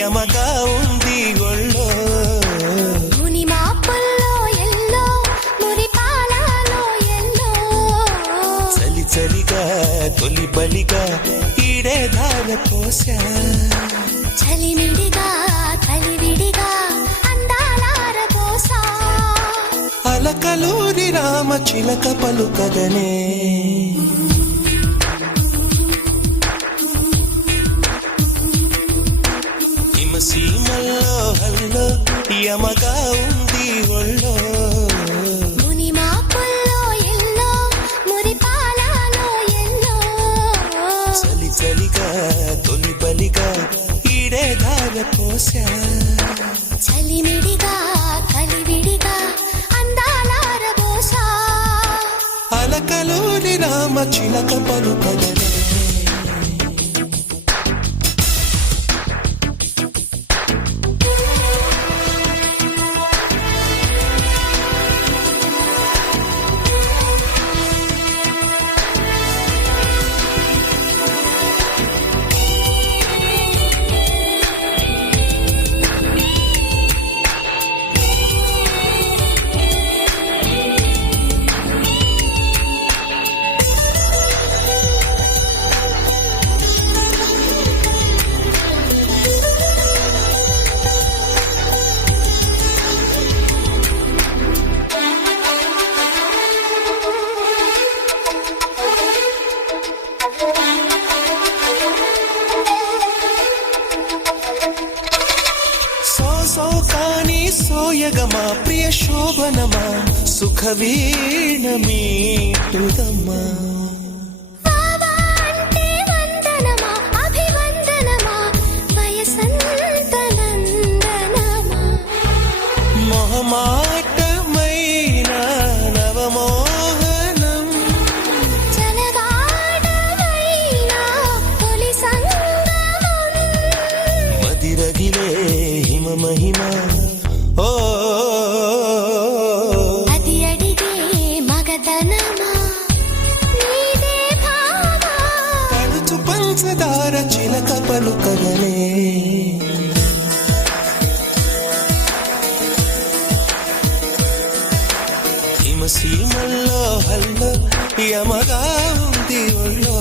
యమగా ఉంది ఒళ్ళో. ముని మాపుల్లో ఎల్లో మురి పాలలో ఎల్లో. చలి చలిగా తొలి బలిగా ఈడే ధార పోసా. చలిమిడిగా కలివిడిగా అందాలార పోసా. అలకలూరి రామ చిలక పలుకదనే. హిమసీమల్లో హల్లో యమగా ఉంది ఒళ్ళో. ముని మాపుల్లో ఎల్లో మురి పాలలో ఎల్లో. చలి చలిగా తొలి బలిగా ఈడే ధార పోసా. చలిమిడిగా కలివిడిగా అందాలార పోసా. అలకలూరి రామ చిలక పలుకదనే. సోకాని సోయగమా ప్రియ శోభనమా సుఖ వీణ మీటుదమ్మా. మొహమాటమైన నవమోహనం. మదిరగిలే హిమ మహిమ. ఓ అది అడిగే మగతనమా నీదే భావా. పడుచు పంచదార చిలక పలుకదనే. హిమసీమల్లో హల్లో యమగా ఉంది ఒళ్ళో.